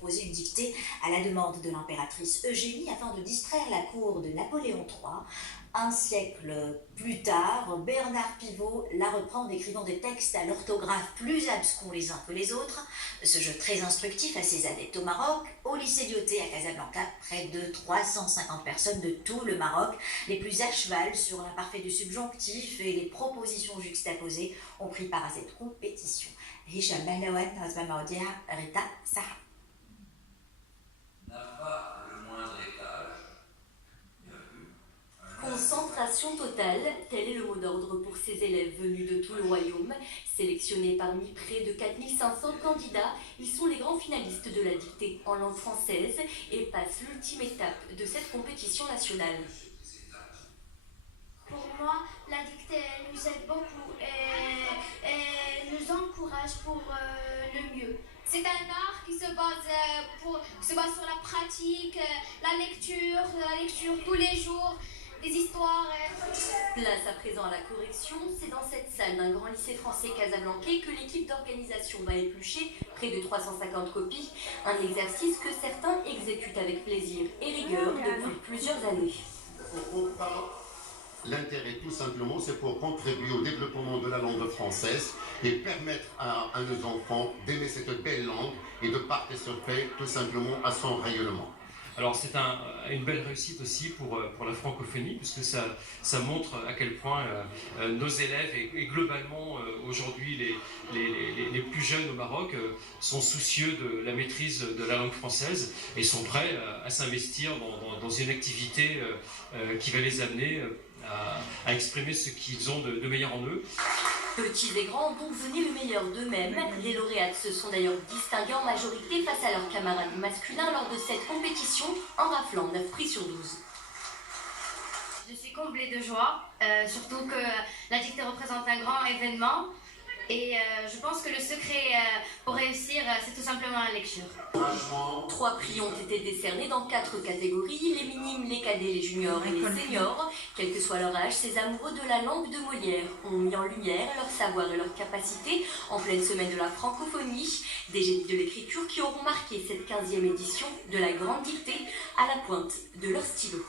composé une dictée à la demande de l'impératrice Eugénie afin de distraire la cour de Napoléon III. Un siècle plus tard, Bernard Pivot la reprend en écrivant des textes à l'orthographe plus abscons les uns que les autres. Ce jeu très instructif a ses adeptes au Maroc. Au lycée Lyautey à Casablanca, près de 350 personnes de tout le Maroc, les plus à cheval sur l'imparfait du subjonctif et les propositions juxtaposées, ont pris part à cette compétition. Hicham Bahlaouen, Nazma Maoudia, Rita Saha. Concentration totale, tel est le mot d'ordre pour ces élèves venus de tout le royaume. Sélectionnés parmi près de 4500 candidats, ils sont les grands finalistes de la dictée en langue française et passent l'ultime étape de cette compétition nationale. Pour moi, la dictée nous aide beaucoup et nous encourage pour le mieux. C'est un art qui se base sur la pratique, la lecture tous les jours, des histoires. Place à présent à la correction, c'est dans cette salle d'un grand lycée français casablancais que l'équipe d'organisation va éplucher près de 350 copies, un exercice que certains exécutent avec plaisir et rigueur depuis plusieurs années. L'intérêt, tout simplement, c'est pour contribuer au développement de la langue française et permettre à nos enfants d'aimer cette belle langue et de participer tout simplement à son rayonnement. Alors c'est une belle réussite aussi pour la francophonie, puisque ça montre à quel point nos élèves et globalement aujourd'hui les plus jeunes au Maroc sont soucieux de la maîtrise de la langue française et sont prêts à s'investir dans une activité qui va les amener à exprimer ce qu'ils ont de meilleur en eux. Petits et grands ont donc donné le meilleur d'eux-mêmes. Les lauréates se sont d'ailleurs distingués en majorité face à leurs camarades masculins lors de cette compétition en raflant 9 prix sur 12. Je suis comblée de joie, surtout que la dictée représente un grand événement. Et je pense que le secret pour réussir, c'est tout simplement la lecture. 3 prix ont été décernés dans 4 catégories, les minimes, les cadets, les juniors et les seniors. Quel que soit leur âge, ces amoureux de la langue de Molière ont mis en lumière leur savoir et leur capacité en pleine semaine de la francophonie. Des génies de l'écriture qui auront marqué cette 15e édition de la grande dictée à la pointe de leur stylo.